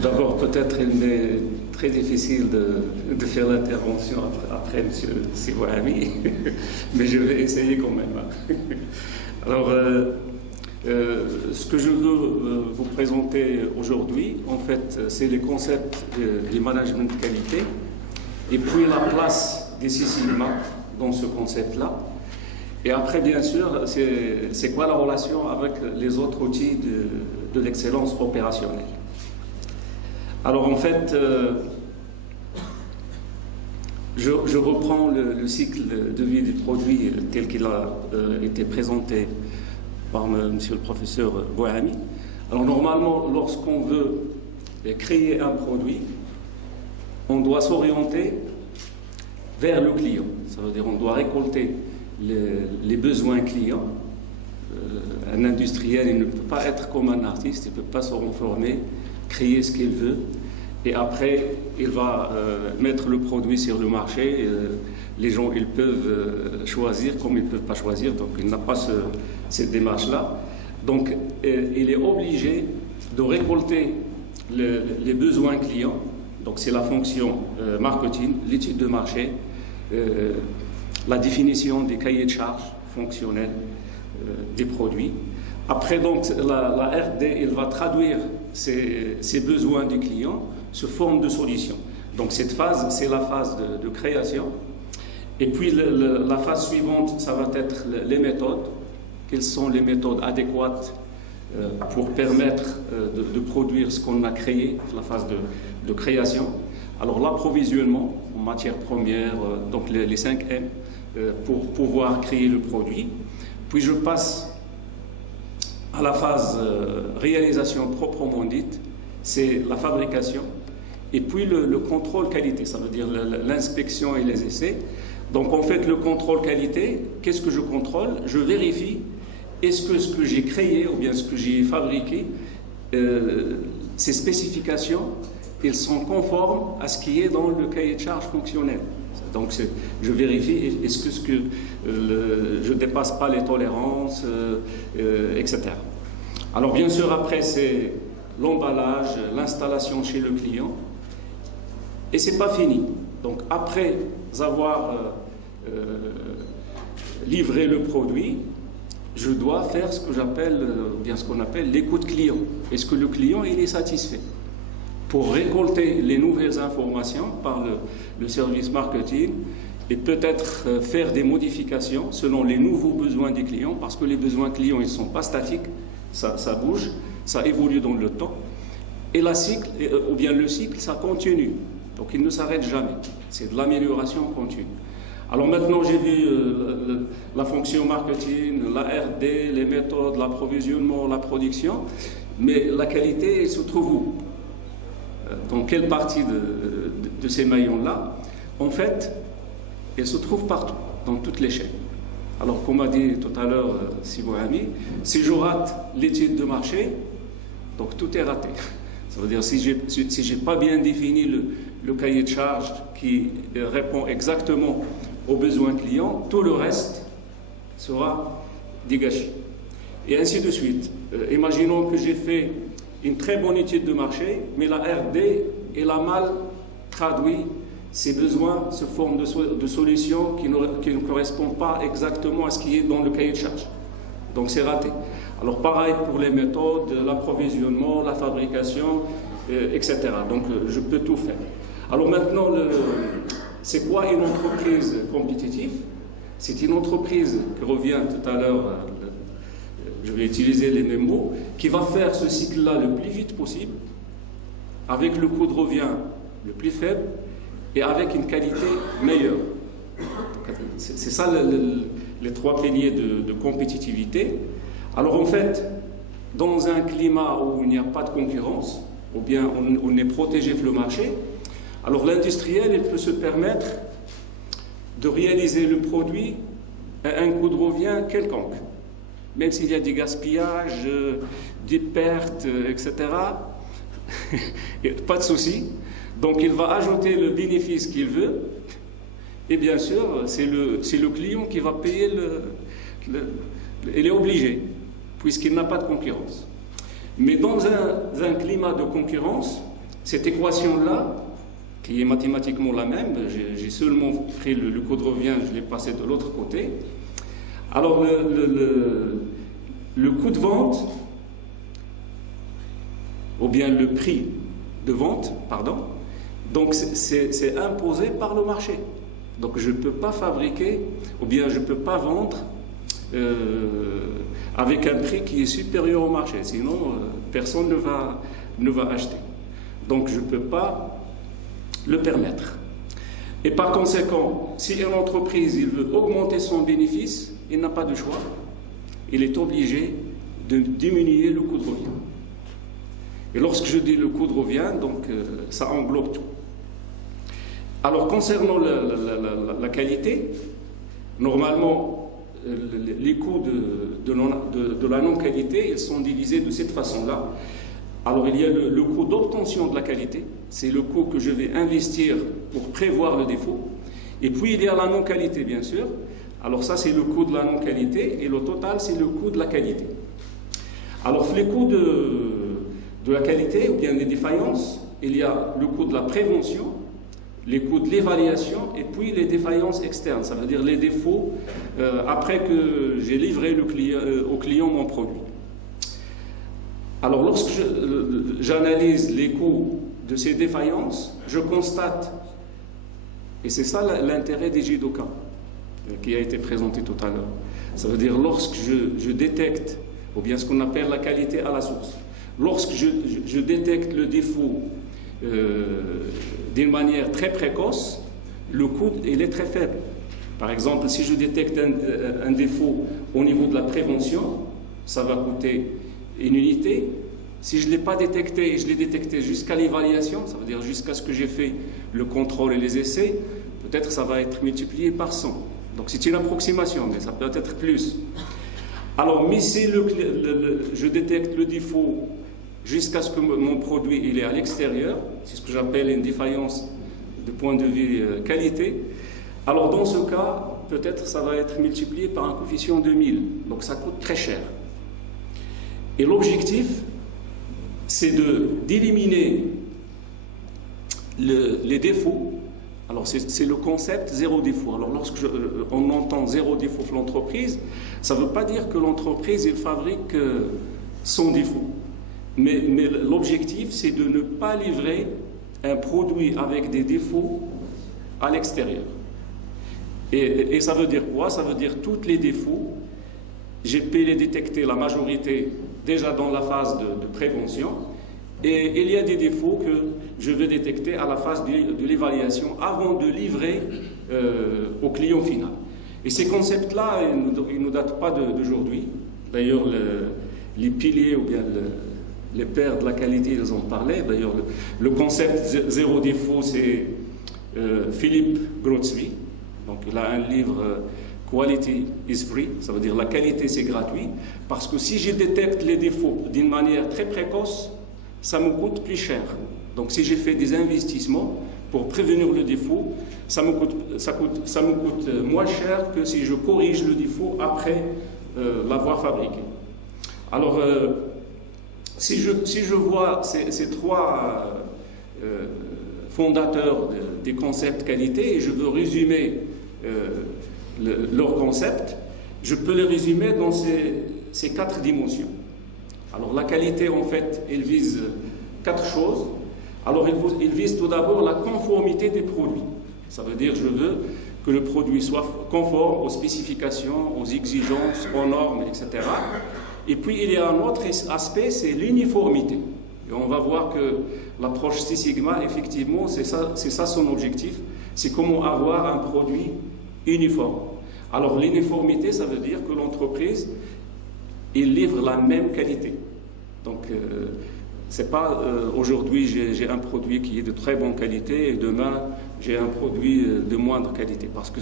d'abord, peut-être il m'est très difficile de faire l'intervention après M. Sibouhami, mais je vais essayer quand même. Alors, ce que je veux vous présenter aujourd'hui, en fait, c'est les concepts du management de qualité et puis la place des Six Sigma dans ce concept-là. Et après, bien sûr, c'est quoi la relation avec les autres outils de l'excellence opérationnelle. Alors, en fait, je reprends le cycle de vie du produit tel qu'il a été présenté par monsieur le professeur Bouhami. Alors, normalement, lorsqu'on veut créer un produit, on doit s'orienter vers le client. Ça veut dire qu'on doit récolter les besoins clients. Un industriel, il ne peut pas être comme un artiste, il ne peut pas se reformer, créer ce qu'il veut, et après, il va mettre le produit sur le marché. Les gens, ils peuvent choisir comme ils ne peuvent pas choisir, donc il n'a pas cette démarche-là. Donc, il est obligé de récolter les besoins clients. Donc, c'est la fonction marketing, l'étude de marché, la définition des cahiers de charges fonctionnels des produits. Après, donc, la R&D, il va traduire ces besoins du client sous forme de solution. Donc, cette phase, c'est la phase de création. Et puis, la phase suivante, ça va être les méthodes. Quelles sont les méthodes adéquates pour permettre de produire ce qu'on a créé, la phase de création. Alors, l'approvisionnement en matières premières, donc les 5 M, pour pouvoir créer le produit. Puis, je passe à la phase réalisation proprement dite, c'est la fabrication, et puis le contrôle qualité, ça veut dire l'inspection et les essais. Donc en fait, le contrôle qualité, qu'est-ce que je contrôle? Je vérifie, est-ce que ce que j'ai créé ou bien ce que j'ai fabriqué, ces spécifications, elles sont conformes à ce qui est dans le cahier de charges fonctionnel. Donc je vérifie, est-ce que je ne dépasse pas les tolérances, etc. Alors bien sûr, après, c'est l'emballage, l'installation chez le client. Et ce n'est pas fini. Donc après avoir livré le produit, je dois faire ce que j'appelle, bien ce qu'on appelle l'écoute client. Est-ce que le client il est satisfait? Pour récolter les nouvelles informations par le service marketing et peut-être faire des modifications selon les nouveaux besoins des clients, parce que les besoins clients ils ne sont pas statiques, ça bouge, ça évolue dans le temps. Et le cycle, ça continue. Donc il ne s'arrête jamais. C'est de l'amélioration continue. Alors maintenant, j'ai vu la fonction marketing, la R&D, les méthodes, l'approvisionnement, la production, mais la qualité, elle se trouve où? Dans quelle partie de ces maillons-là? En fait, elle se trouve partout, dans toutes les chaînes. Alors, comme a dit tout à l'heure Sibouhami, si je rate l'étude de marché, donc tout est raté. Ça veut dire si j'ai pas bien défini le cahier de charges qui répond exactement aux besoins clients, tout le reste sera dégagé. Et ainsi de suite. Imaginons que j'ai fait une très bonne étude de marché, mais la R&D, elle a mal traduit ses besoins sous forme de solutions qui ne correspondent pas exactement à ce qui est dans le cahier de charges. Donc c'est raté. Alors pareil pour les méthodes, l'approvisionnement, la fabrication, etc. Donc je peux tout faire. Alors maintenant, c'est quoi une entreprise compétitive? C'est une entreprise qui revient tout à l'heure, je vais utiliser les mêmes mots, qui va faire ce cycle-là le plus vite possible, avec le coût de revient le plus faible et avec une qualité meilleure. C'est ça les 3 piliers de compétitivité. Alors en fait, dans un climat où il n'y a pas de concurrence, ou bien on est protégé sur le marché, alors l'industriel il peut se permettre de réaliser le produit à un coût de revient quelconque. Même s'il y a des gaspillages, des pertes, etc., pas de souci. Donc il va ajouter le bénéfice qu'il veut, et bien sûr, c'est le client qui va payer il est obligé, puisqu'il n'a pas de concurrence. Mais dans un climat de concurrence, cette équation-là, qui est mathématiquement la même, j'ai seulement pris le coût de revient, je l'ai passé de l'autre côté. Alors le coût de vente, ou bien le prix de vente, pardon, donc c'est imposé par le marché. Donc je ne peux pas fabriquer, ou bien je ne peux pas vendre avec un prix qui est supérieur au marché, sinon personne ne va acheter. Donc je ne peux pas le permettre. Et par conséquent, si une entreprise il veut augmenter son bénéfice, il n'a pas de choix. Il est obligé de diminuer le coût de revient. Et lorsque je dis le coût de revient, donc ça englobe tout. Alors concernant la qualité, normalement les coûts de la non-qualité, ils sont divisés de cette façon-là. Alors il y a le coût d'obtention de la qualité, c'est le coût que je vais investir pour prévoir le défaut. Et puis il y a la non-qualité bien sûr. Alors ça c'est le coût de la non-qualité et le total c'est le coût de la qualité. Alors les coûts de la qualité ou bien des défaillances, il y a le coût de la prévention, les coûts de l'évaluation et puis les défaillances externes, ça veut dire les défauts après que j'ai livré au client mon produit. Alors lorsque j'analyse les coûts de ces défaillances, je constate, et c'est ça l'intérêt des Jidoka qui a été présenté tout à l'heure, ça veut dire lorsque je détecte, ou bien ce qu'on appelle la qualité à la source, lorsque je détecte le défaut d'une manière très précoce, le coût il est très faible. Par exemple, si je détecte un défaut au niveau de la prévention, ça va coûter une unité. Si je ne l'ai pas détecté et je l'ai détecté jusqu'à l'évaluation, ça veut dire jusqu'à ce que j'ai fait le contrôle et les essais, peut-être ça va être multiplié par 100. Donc c'est une approximation, mais ça peut être plus. Alors, mais si je détecte le défaut jusqu'à ce que mon produit il est à l'extérieur, c'est ce que j'appelle une défaillance de point de vue qualité, alors dans ce cas, peut-être ça va être multiplié par un coefficient de 1000. Donc ça coûte très cher. Et l'objectif, c'est d'éliminer les défauts. Alors c'est le concept zéro défaut. Alors lorsque on entend zéro défaut pour l'entreprise, ça ne veut pas dire que l'entreprise elle fabrique sans défaut. Mais l'objectif, c'est de ne pas livrer un produit avec des défauts à l'extérieur. Et ça veut dire quoi? Ça veut dire tous les défauts, j'ai pu les détecter, la majorité, déjà dans la phase de prévention. Et il y a des défauts que je vais détecter à la phase de l'évaluation avant de livrer au client final. Et ces concepts-là, ils ne datent pas d'aujourd'hui. D'ailleurs, les piliers ou bien les pères de la qualité, ils en parlaient. D'ailleurs, le concept zéro défaut, c'est Philippe Grotzwy. Donc, il a un livre Quality is free, ça veut dire la qualité c'est gratuit. Parce que si je détecte les défauts d'une manière très précoce, ça me coûte plus cher. Donc, si j'ai fait des investissements pour prévenir le défaut, ça me coûte moins cher que si je corrige le défaut après l'avoir fabriqué. Alors, si je vois ces trois fondateurs des concepts qualité et je veux résumer leur concept, je peux les résumer dans ces quatre dimensions. Alors la qualité, en fait, elle vise quatre choses. Alors il vise tout d'abord la conformité des produits. Ça veut dire je veux que le produit soit conforme aux spécifications, aux exigences, aux normes, etc. Et puis il y a un autre aspect, c'est l'uniformité. Et on va voir que l'approche Six Sigma, effectivement, c'est ça son objectif, c'est comment avoir un produit uniforme. Alors l'uniformité, ça veut dire que l'entreprise, il livre la même qualité. Donc c'est pas aujourd'hui j'ai un produit qui est de très bonne qualité et demain j'ai un produit de moindre qualité, parce que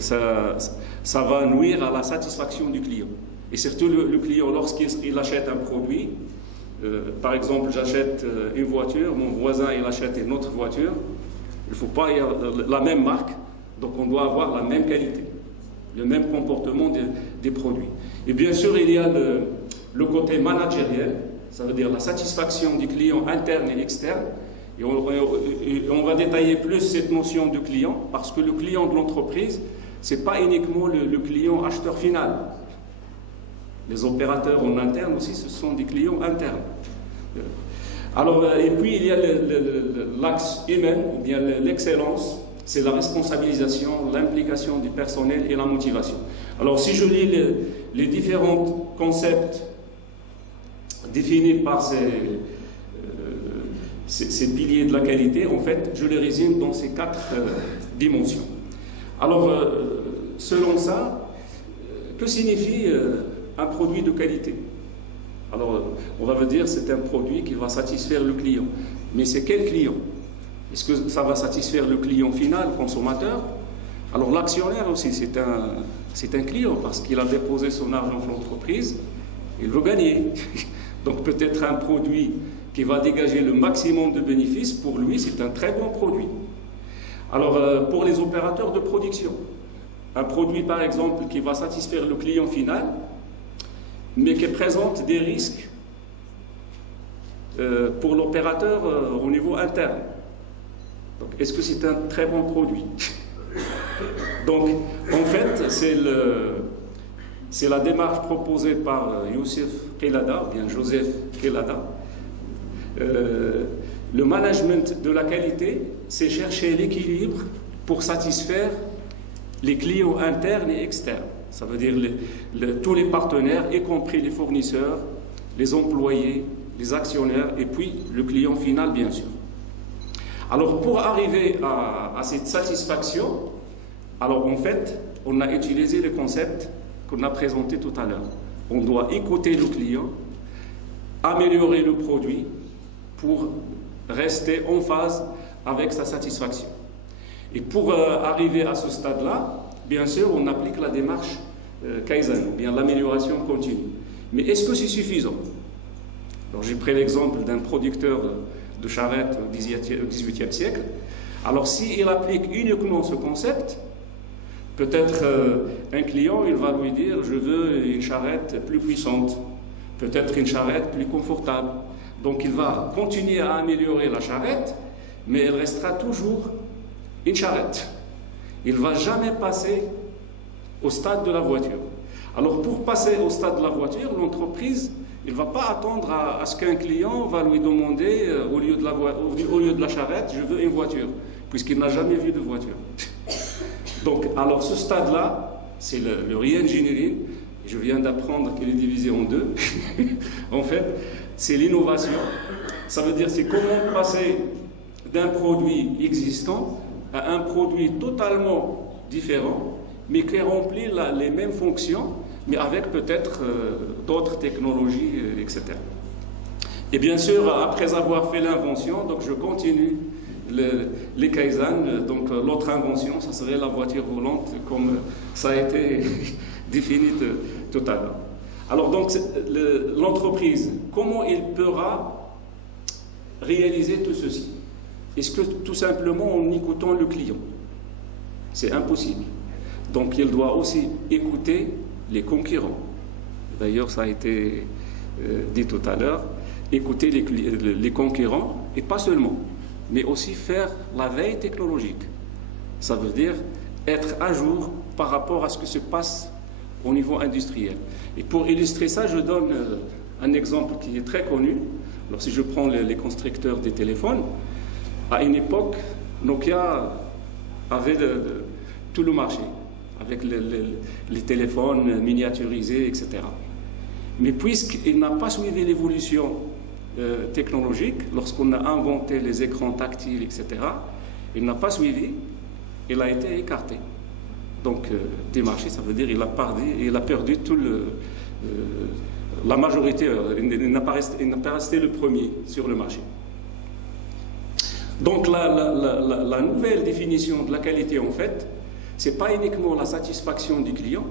ça va nuire à la satisfaction du client. Et surtout le client, lorsqu'il achète un produit, par exemple j'achète une voiture, mon voisin il achète une autre voiture, il ne faut pas y avoir la même marque, donc on doit avoir la même qualité, le même comportement des produits. Et bien sûr il y a le côté managériel, ça veut dire la satisfaction du client interne et externe. Et on va détailler plus cette notion de client, parce que le client de l'entreprise, ce n'est pas uniquement le client acheteur final. Les opérateurs en interne aussi, ce sont des clients internes. Alors, et puis il y a l'axe humain, ou bien l'excellence, c'est la responsabilisation, l'implication du personnel et la motivation. Alors, si je lis les différents concepts définis par ces piliers de la qualité, en fait, je les résume dans ces 4 dimensions. Alors, selon ça, que signifie un produit de qualité? Alors, on va vous dire c'est un produit qui va satisfaire le client. Mais c'est quel client? Est-ce que ça va satisfaire le client final, le consommateur? Alors, l'actionnaire aussi, c'est un client parce qu'il a déposé son argent dans l'entreprise, il veut gagner. Donc, peut-être un produit qui va dégager le maximum de bénéfices, pour lui, c'est un très bon produit. Alors, pour les opérateurs de production, un produit, par exemple, qui va satisfaire le client final, mais qui présente des risques pour l'opérateur au niveau interne. Donc, est-ce que c'est un très bon produit? Donc, en fait, c'est la démarche proposée par Youssef Kelada, ou bien Joseph Kelada. Le management de la qualité, c'est chercher l'équilibre pour satisfaire les clients internes et externes. Ça veut dire tous les partenaires, y compris les fournisseurs, les employés, les actionnaires et puis le client final, bien sûr. Alors, pour arriver à cette satisfaction, alors en fait, on a utilisé le concept qu'on a présenté tout à l'heure. On doit écouter le client, améliorer le produit pour rester en phase avec sa satisfaction. Et pour arriver à ce stade-là, bien sûr, on applique la démarche Kaizen, ou bien l'amélioration continue. Mais est-ce que c'est suffisant? Alors, j'ai pris l'exemple d'un producteur de charrettes au XVIIIe siècle. Alors, s'il applique uniquement ce concept, peut-être un client, il va lui dire « je veux une charrette plus puissante, peut-être une charrette plus confortable ». Donc, il va continuer à améliorer la charrette, mais elle restera toujours une charrette. Il ne va jamais passer au stade de la voiture. Alors, pour passer au stade de la voiture, l'entreprise, il ne va pas attendre à ce qu'un client va lui demander, au lieu de la charrette, je veux une voiture, puisqu'il n'a jamais vu de voiture. Donc, alors ce stade-là, c'est le re-engineering. Je viens d'apprendre qu'il est divisé en 2. En fait, c'est l'innovation. Ça veut dire c'est comment passer d'un produit existant à un produit totalement différent, mais qui remplit les mêmes fonctions, mais avec peut-être d'autres technologies, etc. Et bien sûr, après avoir fait l'invention, donc je continue les Kaizen. Donc l'autre invention, ça serait la voiture volante, comme ça a été défini tout à l'heure. Alors donc, l'entreprise, comment il pourra réaliser tout ceci? Est-ce que tout simplement en écoutant le client? C'est impossible. Donc il doit aussi écouter les concurrents. D'ailleurs, ça a été dit tout à l'heure, écouter les concurrents, et pas seulement, mais aussi faire la veille technologique. Ça veut dire être à jour par rapport à ce qui se passe au niveau industriel. Et pour illustrer ça, je donne un exemple qui est très connu. Alors, si je prends les constructeurs des téléphones, à une époque, Nokia avait tout le marché, avec les téléphones miniaturisés, etc. Mais puisqu'il n'a pas suivi l'évolution technologique, lorsqu'on a inventé les écrans tactiles, etc., il n'a pas suivi, il a été écarté. Donc, des marchés, ça veut dire qu'il a perdu tout la majorité, il n'a pas resté le premier sur le marché. Donc, la nouvelle définition de la qualité, en fait, ce n'est pas uniquement la satisfaction du client,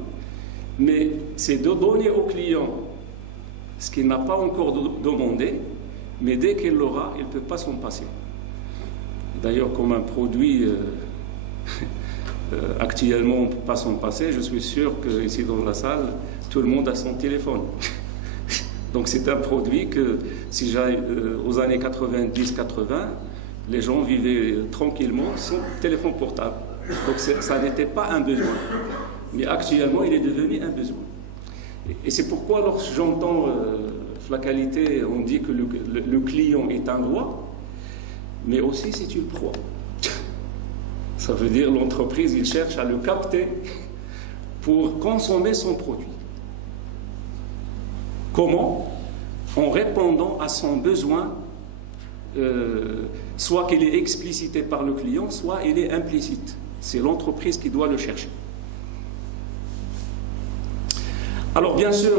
mais c'est de donner au client ce qu'il n'a pas encore demandé, mais dès qu'il l'aura, il ne peut pas s'en passer. D'ailleurs, comme un produit actuellement, on ne peut pas s'en passer, je suis sûr qu'ici dans la salle, tout le monde a son téléphone. Donc c'est un produit que, si j'aille aux années 90-80, les gens vivaient tranquillement sans téléphone portable. Donc ça n'était pas un besoin. Mais actuellement, il est devenu un besoin. Et c'est pourquoi, lorsque j'entends la qualité, on dit que le client est un roi, mais aussi c'est une proie. Ça veut dire l'entreprise, il cherche à le capter pour consommer son produit. Comment? En répondant à son besoin, soit qu'il est explicité par le client, soit il est implicite. C'est l'entreprise qui doit le chercher. Alors bien sûr,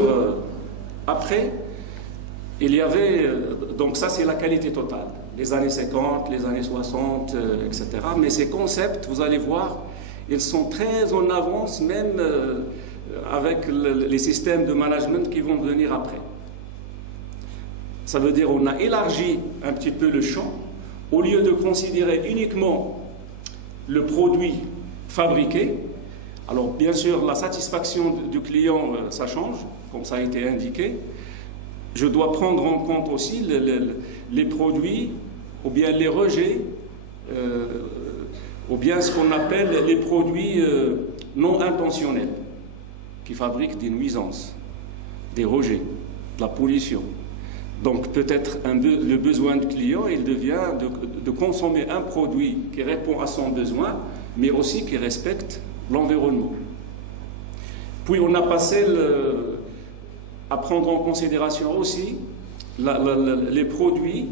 après, il y avait, donc ça c'est la qualité totale, les années 50, les années 60, etc. Mais ces concepts, vous allez voir, ils sont très en avance, même avec les systèmes de management qui vont venir après. Ça veut dire qu'on a élargi un petit peu le champ, au lieu de considérer uniquement le produit fabriqué. Alors bien sûr, la satisfaction du client, ça change, comme ça a été indiqué. Je dois prendre en compte aussi les produits, ou bien les rejets, ou bien ce qu'on appelle les produits non intentionnels, qui fabriquent des nuisances, des rejets, de la pollution. Donc peut-être le besoin du client, il devient de consommer un produit qui répond à son besoin, mais aussi qui respecte l'environnement. Puis on a passé à prendre en considération aussi les produits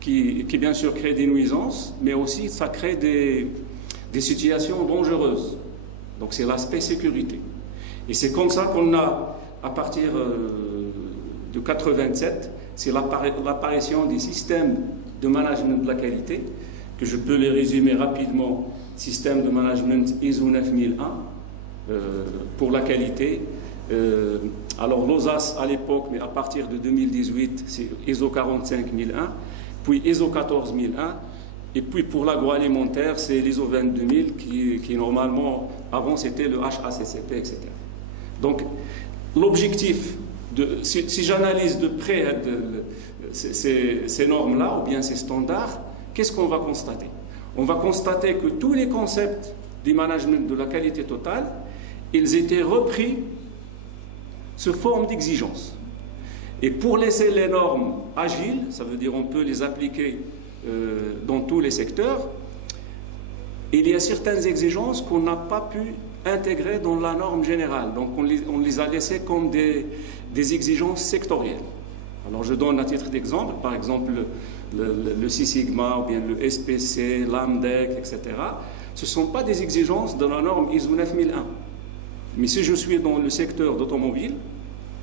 qui bien sûr créent des nuisances, mais aussi ça crée des situations dangereuses. Donc c'est l'aspect sécurité. Et c'est comme ça qu'on a, à partir de 87, c'est l'apparition des systèmes de management de la qualité, que je peux les résumer rapidement. Système de management ISO 9001 pour la qualité. Alors l'OSAS à l'époque, mais à partir de 2018, c'est ISO 45001, puis ISO 14001, et puis pour l'agroalimentaire, c'est l'ISO 22000 qui normalement, avant c'était le HACCP, etc. Donc l'objectif, si j'analyse de près ces normes-là, ou bien ces standards, qu'est-ce qu'on va constater? On va constater que tous les concepts du management de la qualité totale, ils étaient repris sous forme d'exigence. Et pour laisser les normes agiles, ça veut dire on peut les appliquer dans tous les secteurs, il y a certaines exigences qu'on n'a pas pu intégrer dans la norme générale. Donc on les a laissées comme des exigences sectorielles. Alors je donne un titre d'exemple, par exemple le Six Sigma ou bien le SPC, l'AMDEC, etc. Ce ne sont pas des exigences de la norme ISO 9001. Mais si je suis dans le secteur d'automobile,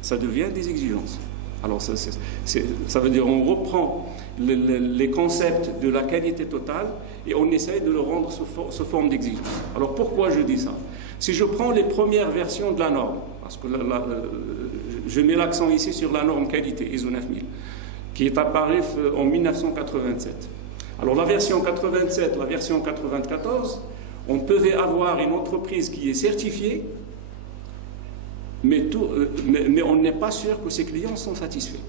ça devient des exigences. Alors ça veut dire on reprend les concepts de la qualité totale et on essaye de le rendre sous forme d'exigence. Alors pourquoi je dis ça? Si je prends les premières versions de la norme, parce que je mets l'accent ici sur la norme qualité ISO 9000, qui est apparue en 1987. Alors la version 87, la version 94, on peut avoir une entreprise qui est certifiée, mais on n'est pas sûr que ses clients sont satisfaits,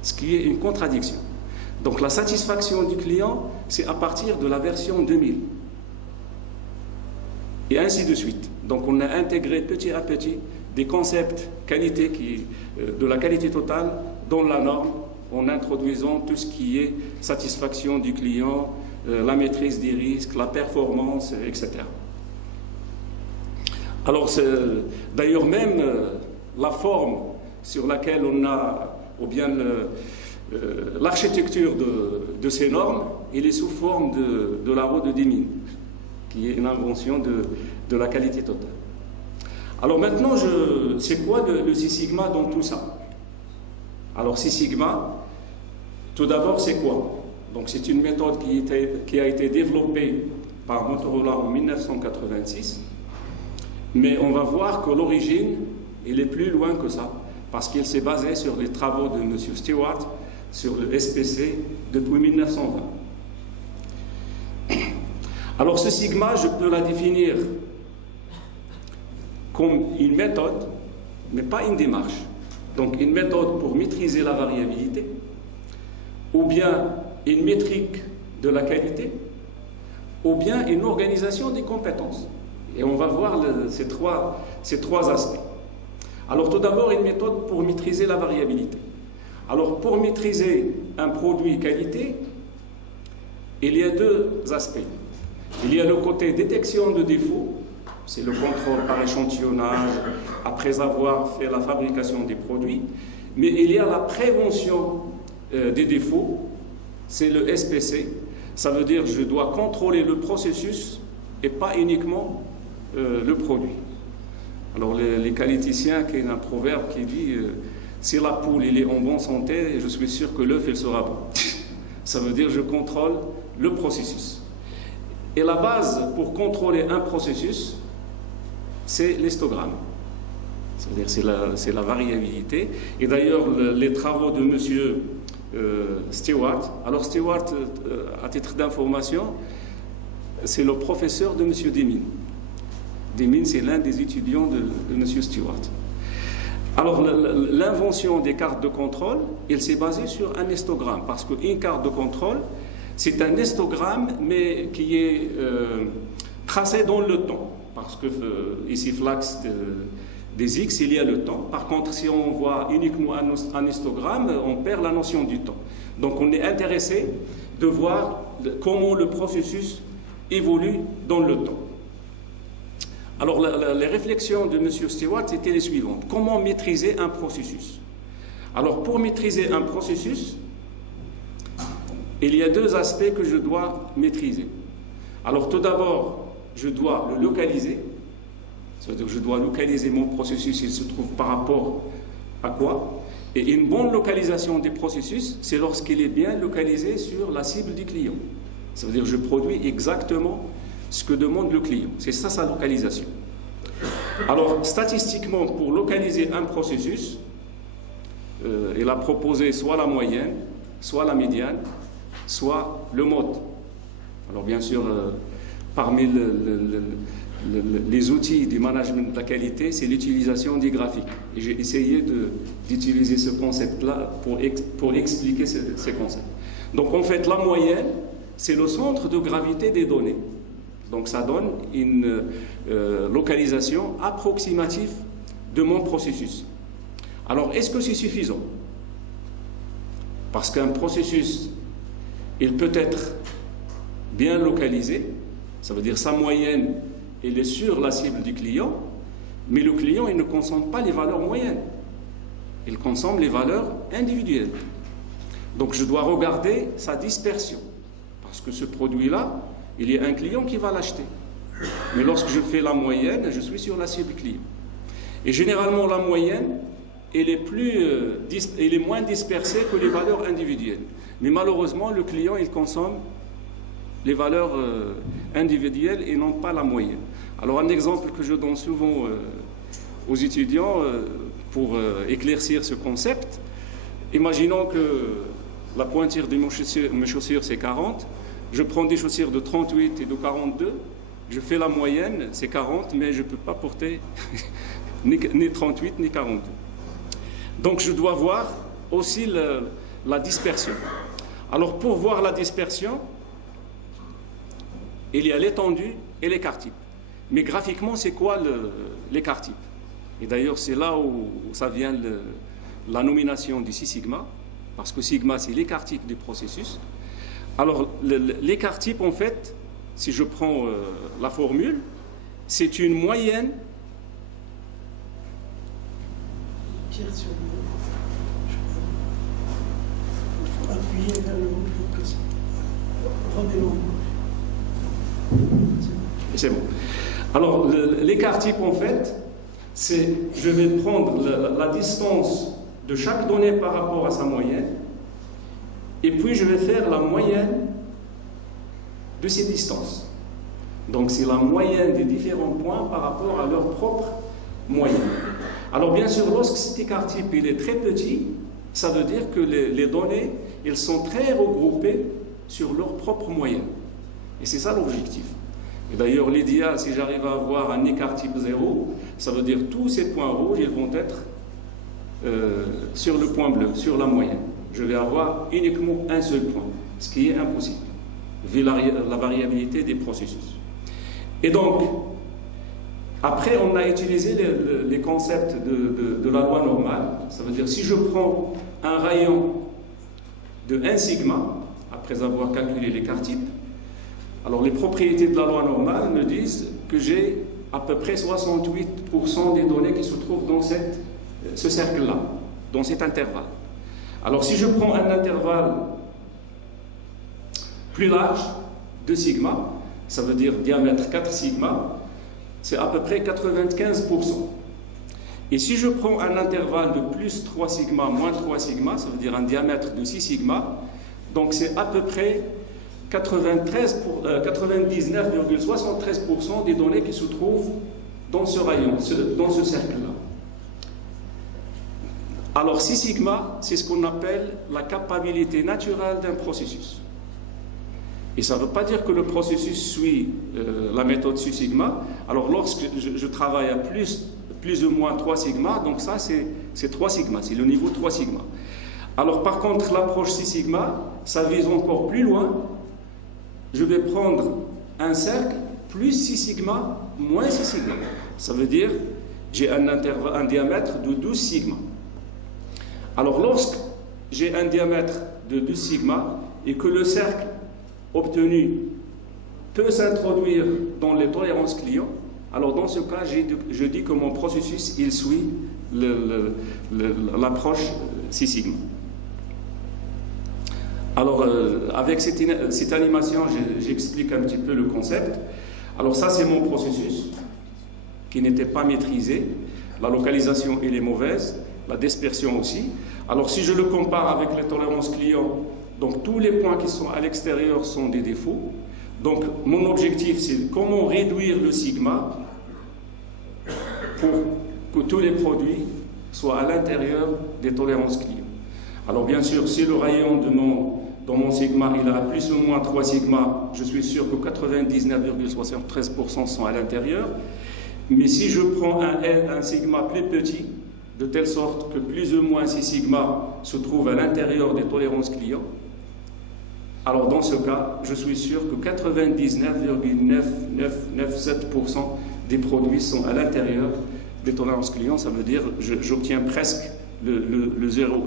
ce qui est une contradiction. Donc la satisfaction du client, c'est à partir de la version 2000. Et ainsi de suite. Donc on a intégré petit à petit des concepts qualité de la qualité totale dans la norme, en introduisant tout ce qui est satisfaction du client, la maîtrise des risques, la performance, etc. Alors d'ailleurs même la forme sur laquelle on a, ou bien l'architecture de ces normes, elle est sous forme de la roue de Deming, qui est une invention de la qualité totale. Alors maintenant, c'est quoi le Six Sigma dans tout ça? Alors Six Sigma, tout d'abord, c'est quoi? Donc c'est une méthode qui a été développée par Motorola en 1986, mais on va voir que l'origine, elle est plus loin que ça, parce qu'elle s'est basée sur les travaux de M. Stewart sur le SPC depuis 1920. Alors ce sigma, je peux la définir comme une méthode, mais pas une démarche. Donc une méthode pour maîtriser la variabilité, ou bien une métrique de la qualité, ou bien une organisation des compétences. Et on va voir ces trois aspects. Alors tout d'abord, une méthode pour maîtriser la variabilité. Alors pour maîtriser un produit qualité, il y a deux aspects. Il y a le côté détection de défauts, c'est le contrôle par échantillonnage après avoir fait la fabrication des produits, mais il y a la prévention des défauts, c'est le SPC, ça veut dire que je dois contrôler le processus et pas uniquement le produit. Alors les qualiticiens, il y a un proverbe qui dit si la poule elle est en bonne santé, je suis sûr que l'œuf il sera bon. Ça veut dire que je contrôle le processus. Et la base pour contrôler un processus, c'est l'histogramme. C'est-à-dire c'est la variabilité. Et d'ailleurs, les travaux de monsieur Stewart. Alors Stewart, à titre d'information, c'est le professeur de monsieur Demine. Demine, c'est l'un des étudiants de monsieur Stewart. Alors, l'invention des cartes de contrôle, elle s'est basée sur un histogramme, parce qu'une carte de contrôle, c'est un histogramme, mais qui est tracé dans le temps, parce que ici, l'axe des X, il y a le temps. Par contre, si on voit uniquement un histogramme, on perd la notion du temps. Donc, on est intéressé de voir comment le processus évolue dans le temps. Alors, les réflexions de M. Stewart étaient les suivantes. Comment maîtriser un processus? Alors, pour maîtriser un processus, il y a deux aspects que je dois maîtriser. Alors, tout d'abord, je dois le localiser. C'est-à-dire que je dois localiser mon processus, il se trouve par rapport à quoi? Et une bonne localisation des processus, c'est lorsqu'il est bien localisé sur la cible du client. Ça veut dire que je produis exactement ce que demande le client. C'est ça sa localisation. Alors, statistiquement, pour localiser un processus, il a proposé soit la moyenne, soit la médiane, soit le mode. Alors, bien sûr, parmi les outils du management de la qualité, c'est l'utilisation des graphiques. Et j'ai essayé d'utiliser ce concept-là pour expliquer ces concepts. Donc, en fait, la moyenne, c'est le centre de gravité des données. Donc ça donne une localisation approximative de mon processus. Alors, est-ce que c'est suffisant? Parce qu'un processus, il peut être bien localisé, ça veut dire sa moyenne, elle est sur la cible du client, mais le client, il ne consomme pas les valeurs moyennes. Il consomme les valeurs individuelles. Donc je dois regarder sa dispersion. Parce que ce produit-là, il y a un client qui va l'acheter. Mais lorsque je fais la moyenne, je suis sur la cible client. Et généralement, la moyenne, elle est moins dispersée que les valeurs individuelles. Mais malheureusement, le client, il consomme les valeurs individuelles et non pas la moyenne. Alors, un exemple que je donne souvent aux étudiants pour éclaircir ce concept, imaginons que la pointure de mes chaussures, c'est 40. Je prends des chaussures de 38 et de 42, je fais la moyenne, c'est 40, mais je ne peux pas porter ni 38 ni 42. Donc je dois voir aussi la dispersion. Alors pour voir la dispersion, il y a l'étendue et l'écart type. Mais graphiquement, c'est quoi l'écart type? Et d'ailleurs, c'est là où ça vient la nomination du 6 sigma, parce que sigma, c'est l'écart type du processus. Alors, l'écart type, en fait, si je prends la formule, c'est une moyenne. Pierre sur le il faut appuyer vers le haut pour que ça redémarre. C'est bon. Alors, l'écart type, en fait, c'est je vais prendre la distance de chaque donnée par rapport à sa moyenne. Et puis, je vais faire la moyenne de ces distances. Donc, c'est la moyenne des différents points par rapport à leur propre moyenne. Alors, bien sûr, lorsque cet écart type il est très petit, ça veut dire que les données, elles sont très regroupées sur leur propre moyenne. Et c'est ça l'objectif. Et d'ailleurs, l'idéal, si j'arrive à avoir un écart type 0, ça veut dire que tous ces points rouges, ils vont être sur le point bleu, sur la moyenne. Je vais avoir uniquement un seul point, ce qui est impossible, vu la variabilité des processus. Et donc, après, on a utilisé les concepts de la loi normale. Ça veut dire, si je prends un rayon de 1 sigma, après avoir calculé l'écart type, alors les propriétés de la loi normale me disent que j'ai à peu près 68% des données qui se trouvent dans ce cercle-là, dans cet intervalle. Alors si je prends un intervalle plus large, 2 sigma, ça veut dire diamètre 4 sigma, c'est à peu près 95%. Et si je prends un intervalle de plus 3 sigma, moins 3 sigma, ça veut dire un diamètre de 6 sigma, donc c'est à peu près 99,73% des données qui se trouvent dans ce rayon, dans ce cercle-là. Alors 6 sigma, c'est ce qu'on appelle la capacité naturelle d'un processus. Et ça ne veut pas dire que le processus suit la méthode 6 sigma. Alors lorsque je travaille à plus ou moins 3 sigma, donc ça c'est 3 sigma, c'est le niveau 3 sigma. Alors par contre, l'approche 6 sigma, ça vise encore plus loin. Je vais prendre un cercle plus 6 sigma, moins 6 sigma. Ça veut dire j'ai un diamètre de 12 sigma. Alors lorsque j'ai un diamètre de 12 sigma et que le cercle obtenu peut s'introduire dans les tolérances clients, alors dans ce cas, je dis que mon processus, il suit l'approche 6 sigma. Alors, avec cette animation, j'explique un petit peu le concept. Alors ça, c'est mon processus qui n'était pas maîtrisé. La localisation, elle est mauvaise, la dispersion aussi. Alors, si je le compare avec les tolérances clients, donc tous les points qui sont à l'extérieur sont des défauts. Donc, mon objectif, c'est comment réduire le sigma pour que tous les produits soient à l'intérieur des tolérances clients. Alors bien sûr, si le rayon dans mon sigma, il a plus ou moins 3 sigma, je suis sûr que 99,73% sont à l'intérieur. Mais si je prends un sigma plus petit, de telle sorte que plus ou moins 6 sigma se trouvent à l'intérieur des tolérances clients, alors dans ce cas, je suis sûr que 99,9997% des produits sont à l'intérieur des tolérances clients. Ça veut dire que j'obtiens presque le zéro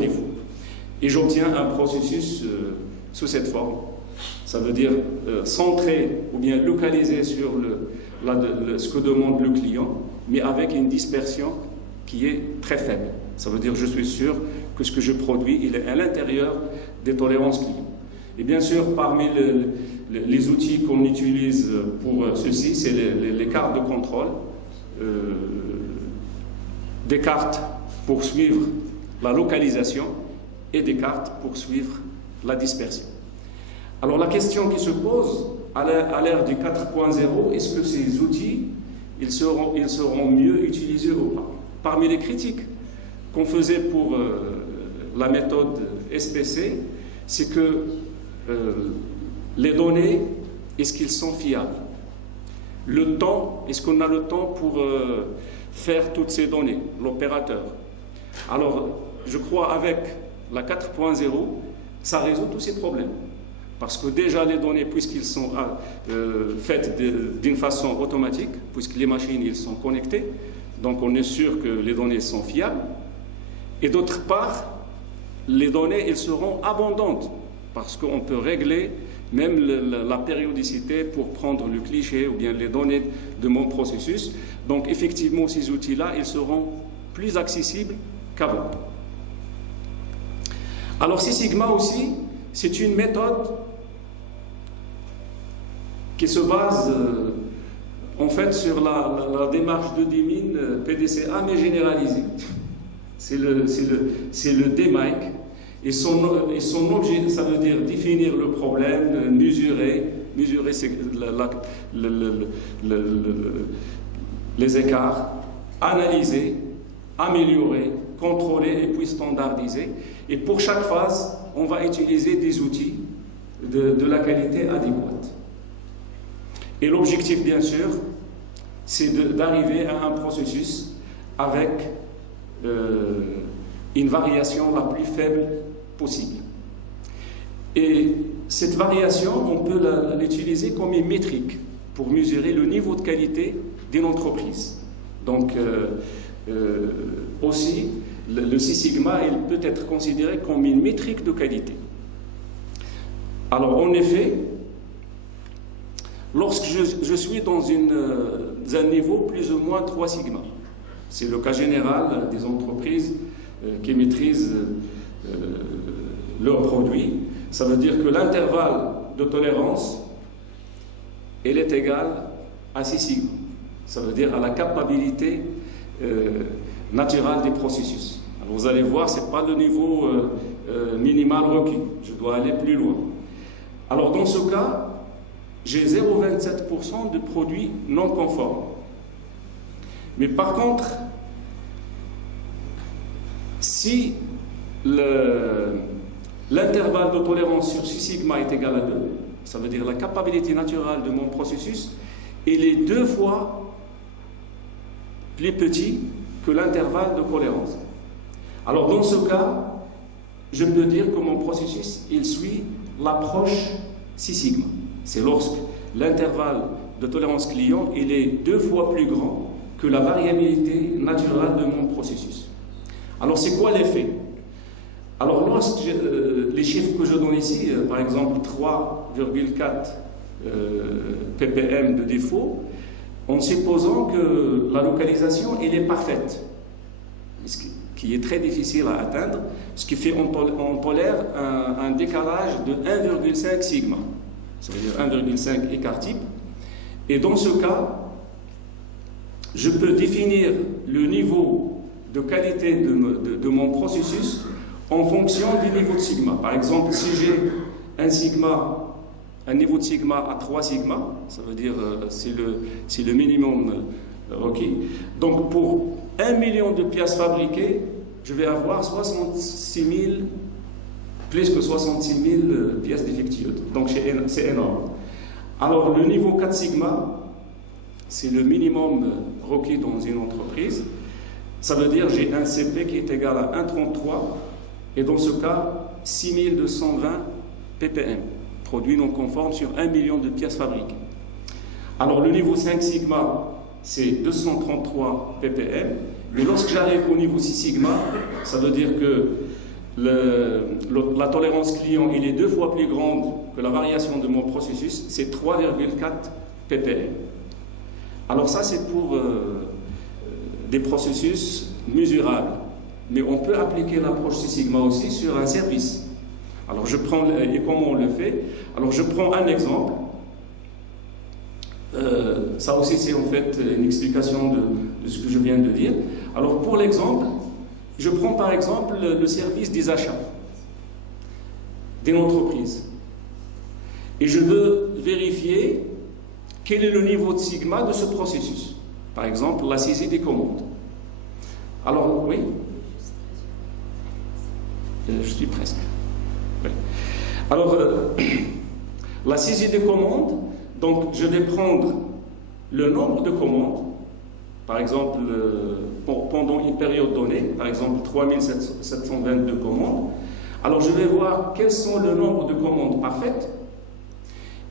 défaut. Et j'obtiens un processus sous cette forme. Ça veut dire centré ou bien localisé sur ce que demande le client, mais avec une dispersion qui est très faible. Ça veut dire que je suis sûr que ce que je produis, il est à l'intérieur des tolérances clients. Et bien sûr, parmi les outils qu'on utilise pour ceci, c'est les cartes de contrôle, des cartes pour suivre la localisation et des cartes pour suivre la dispersion. Alors la question qui se pose à l'ère du 4.0, est-ce que ces outils ils seront mieux utilisés ou pas? Parmi les critiques qu'on faisait pour la méthode SPC, c'est que les données, est-ce qu'ils sont fiables? Le temps, est-ce qu'on a le temps pour faire toutes ces données, l'opérateur? Alors, je crois avec la 4.0, ça résout tous ces problèmes. Parce que déjà les données, puisqu'ils sont faites d'une façon automatique, puisque les machines ils sont connectées, donc on est sûr que les données sont fiables. Et d'autre part, les données elles seront abondantes, parce qu'on peut régler même la périodicité pour prendre le cliché ou bien les données de mon processus. Donc effectivement, ces outils-là, ils seront plus accessibles qu'avant. Alors 6 sigma aussi, c'est une méthode qui se base en fait sur la démarche de Deming PDCA mais généralisée. C'est le DMAIC et son objet, ça veut dire définir le problème, mesurer les écarts, analyser, améliorer, contrôler et puis standardiser. Et pour chaque phase, on va utiliser des outils de la qualité adéquate. Et l'objectif, bien sûr, c'est d'arriver à un processus avec une variation la plus faible possible. Et cette variation, on peut l'utiliser comme une métrique pour mesurer le niveau de qualité d'une entreprise. Donc, aussi, le Six Sigma, il peut être considéré comme une métrique de qualité. Alors, en effet, lorsque je suis dans un niveau plus ou moins 3 sigma, c'est le cas général des entreprises qui maîtrisent leurs produits, ça veut dire que l'intervalle de tolérance, elle est égale à 6 sigma. Ça veut dire à la capacité naturelle des processus. Alors vous allez voir, ce n'est pas le niveau minimal requis. Je dois aller plus loin. Alors dans ce cas, j'ai 0,27% de produits non conformes. Mais par contre, si l'intervalle de tolérance sur 6 sigma est égal à 2, ça veut dire la capacité naturelle de mon processus, il est 2 fois plus petit que l'intervalle de tolérance. Alors dans ce cas, je peux dire que mon processus, il suit l'approche 6 sigma. C'est lorsque l'intervalle de tolérance client, il est 2 fois plus grand que la variabilité naturelle de mon processus. Alors c'est quoi l'effet? Alors lorsque les chiffres que je donne ici, par exemple 3,4 ppm de défaut, en supposant que la localisation elle est parfaite, ce qui est très difficile à atteindre, ce qui fait on tolère un décalage de 1,5 sigma, ça veut dire 1,5 écart type. Et dans ce cas, je peux définir le niveau de qualité de mon processus en fonction du niveau de sigma. Par exemple, si j'ai un niveau de sigma à 3 sigma, ça veut dire c'est le minimum requis. Donc pour 1 million de pièces fabriquées, je vais avoir 66 000, plus que 66 000 pièces défectueuses. Donc c'est énorme. Alors le niveau 4 sigma, c'est le minimum requis dans une entreprise. Ça veut dire que j'ai un CP qui est égal à 1,33 et dans ce cas 6220 ppm, produits non conformes sur 1 million de pièces fabriquées. Alors le niveau 5 sigma, c'est 233 ppm, mais lorsque j'arrive au niveau 6 sigma, ça veut dire que la tolérance client il est 2 fois plus grande que la variation de mon processus, c'est 3,4 ppm. Alors ça c'est pour des processus mesurables, mais on peut appliquer l'approche Six Sigma aussi sur un service. Alors je prends, et comment on le fait? Alors je prends un exemple, ça aussi c'est en fait une explication de ce que je viens de dire. Alors pour l'exemple, je prends par exemple le service des achats d'une entreprise et je veux vérifier quel est le niveau de sigma de ce processus. Par exemple, la saisie des commandes. Alors, oui, je suis presque. Oui. Alors, la saisie des commandes, donc je vais prendre le nombre de commandes, par exemple, pendant une période donnée, par exemple 3722 commandes. Alors, je vais voir quels sont le nombre de commandes parfaites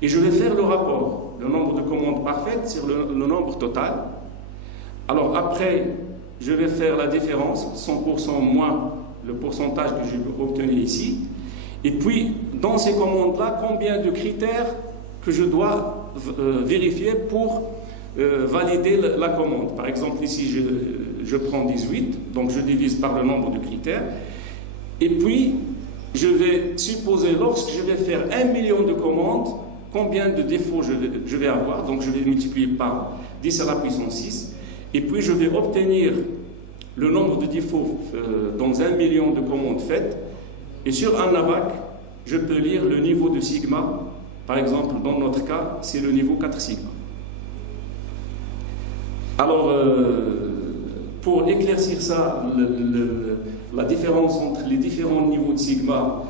et je vais faire le rapport, le nombre de commandes parfaites sur le nombre total. Alors après, je vais faire la différence, 100% moins le pourcentage que j'ai obtenu ici. Et puis, dans ces commandes-là, combien de critères que je dois vérifier pour valider la commande. Par exemple, ici, je prends 18, donc je divise par le nombre de critères. Et puis, je vais supposer, lorsque je vais faire 1 million de commandes, combien de défauts je vais avoir. Donc, je vais multiplier par 10 à la puissance 6. Et puis, je vais obtenir le nombre de défauts dans 1 million de commandes faites. Et sur un ABAC, je peux lire le niveau de sigma. Par exemple, dans notre cas, c'est le niveau 4 sigma. Alors, pour éclaircir ça, la différence entre les différents niveaux de sigma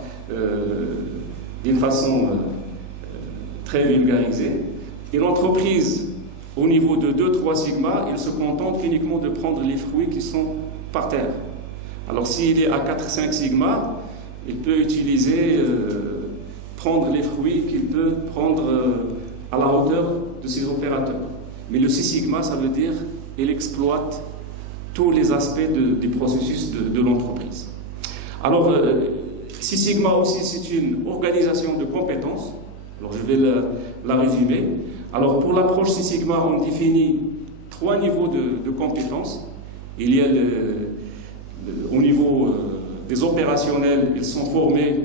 d'une façon très vulgarisée, une entreprise au niveau de 2-3 sigma, il se contente uniquement de prendre les fruits qui sont par terre. Alors s'il est à 4-5 sigma, il peut utiliser, prendre les fruits qu'il peut prendre à la hauteur de ses opérateurs. Mais le 6 sigma, ça veut dire qu'il exploite tous les aspects des processus de l'entreprise. Alors, 6 sigma aussi, c'est une organisation de compétences. Alors, je vais la résumer. Alors, pour l'approche 6 sigma, on définit 3 niveaux de compétences. Il y a au niveau des opérationnels, ils sont formés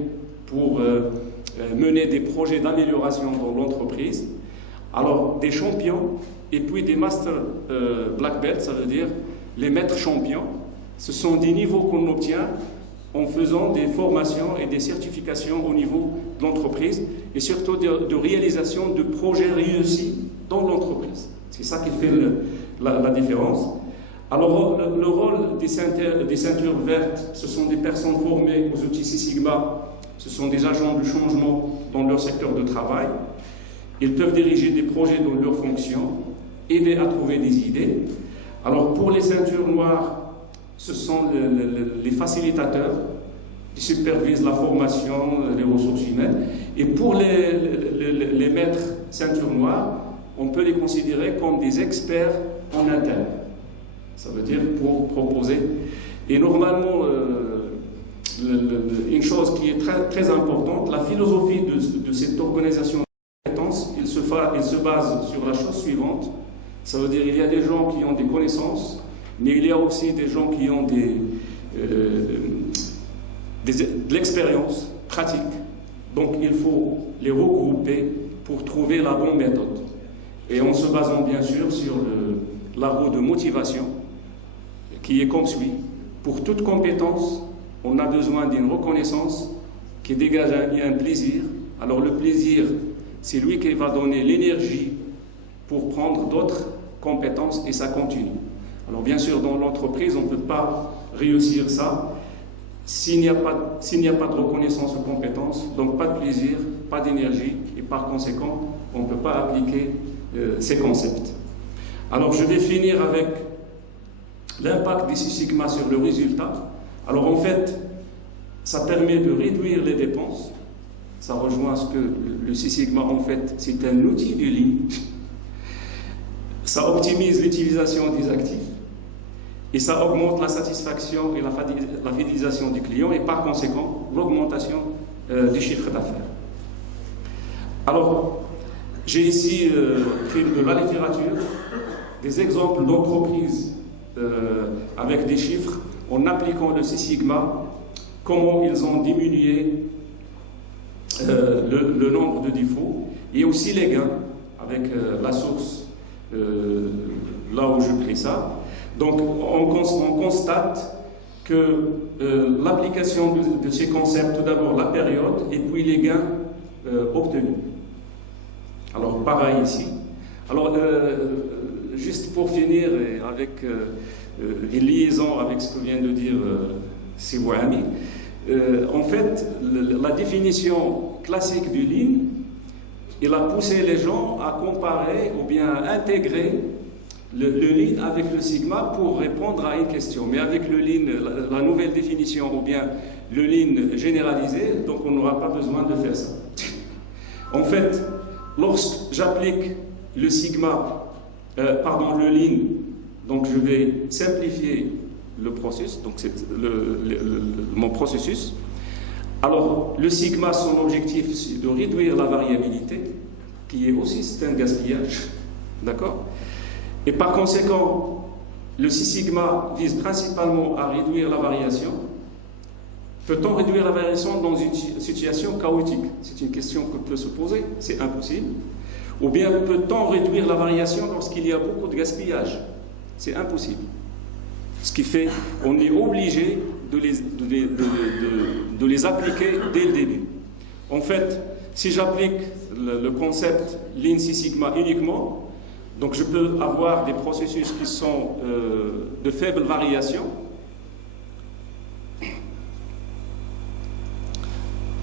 pour mener des projets d'amélioration dans l'entreprise. Alors, des champions et puis des master black belt, ça veut dire les maîtres champions. Ce sont des niveaux qu'on obtient en faisant des formations et des certifications au niveau de l'entreprise et surtout de réalisation de projets réussis dans l'entreprise. C'est ça qui fait la différence. Alors, le rôle des ceintures vertes, ce sont des personnes formées aux outils Six Sigma, ce sont des agents de changement dans leur secteur de travail. Ils peuvent diriger des projets dans leurs fonctions, aider à trouver des idées. Alors, pour les ceintures noires, ce sont les facilitateurs qui supervisent la formation, les ressources humaines. Et pour les maîtres ceintures noires, on peut les considérer comme des experts en interne. Ça veut dire pour proposer. Et normalement, une chose qui est très, très importante, la philosophie de cette organisation de compétences, il se base sur la chose suivante. Ça veut dire qu'il y a des gens qui ont des connaissances, mais il y a aussi des gens qui ont de l'expérience pratique. Donc il faut les regrouper pour trouver la bonne méthode. Et en se basant bien sûr sur la roue de motivation, qui est comme suit. Pour toute compétence, on a besoin d'une reconnaissance qui dégage un plaisir. Alors le plaisir, c'est lui qui va donner l'énergie pour prendre d'autres compétences et ça continue. Alors bien sûr, dans l'entreprise, on ne peut pas réussir ça s'il n'y a pas de reconnaissance aux compétences, donc pas de plaisir, pas d'énergie et par conséquent, on ne peut pas appliquer ces concepts. Alors je vais finir avec l'impact des Six Sigma sur le résultat. Alors en fait, ça permet de réduire les dépenses. Ça rejoint ce que le Six Sigma, en fait, c'est un outil du Lean. Ça optimise l'utilisation des actifs et ça augmente la satisfaction et la fidélisation du client et par conséquent l'augmentation du chiffre d'affaires. Alors, j'ai ici pris de la littérature des exemples d'entreprises avec des chiffres en appliquant le Six Sigma, comment ils ont diminué le nombre de défauts et aussi les gains avec la source là où je pris ça. Donc on constate que l'application de ces concepts, tout d'abord la période et puis les gains obtenus. Alors pareil ici. Alors juste pour finir avec une liaison avec ce que vient de dire Sibouami, en fait la définition classique du Lean, il a poussé les gens à comparer ou bien à intégrer le Lean avec le Sigma pour répondre à une question. Mais avec le Lean, la nouvelle définition ou bien le Lean généralisé, donc on n'aura pas besoin de faire ça. En fait, lorsque j'applique le Sigma, le Lean, donc je vais simplifier le processus, donc c'est mon processus. Alors, le Sigma, son objectif, c'est de réduire la variabilité, qui est aussi c'est un gaspillage, d'accord? Et par conséquent, le Six Sigma vise principalement à réduire la variation. Peut-on réduire la variation dans une situation chaotique? C'est une question que peut se poser, c'est impossible. Ou bien peut-on réduire la variation lorsqu'il y a beaucoup de gaspillage? C'est impossible. Ce qui fait qu'on est obligé de les appliquer dès le début. En fait, si j'applique le concept Lean Six Sigma uniquement, donc je peux avoir des processus qui sont de faible variation.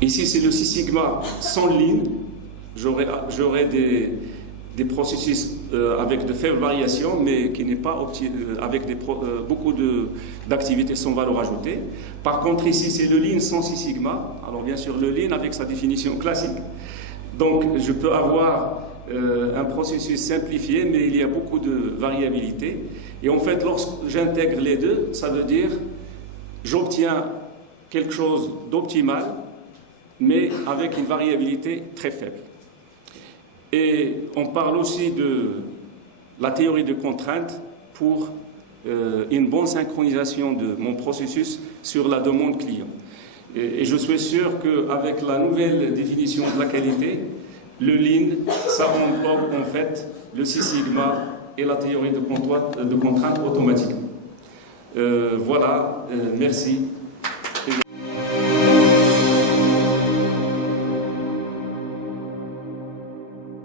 Ici, c'est le Six Sigma sans Lean. J'aurai des des processus avec de faibles variations, mais qui n'est pas avec beaucoup d'activités sans valeur ajoutée. Par contre, ici, c'est le lean sans Six Sigma. Alors, bien sûr, le lean avec sa définition classique. Donc, je peux avoir un processus simplifié, mais il y a beaucoup de variabilité. Et en fait, lorsque j'intègre les deux, ça veut dire j'obtiens quelque chose d'optimal, mais avec une variabilité très faible. Et on parle aussi de la théorie de contrainte pour une bonne synchronisation de mon processus sur la demande client. Et je suis sûr qu'avec la nouvelle définition de la qualité, le Lean, ça englobe en fait le Six Sigma et la théorie de contrainte automatique. Voilà, merci.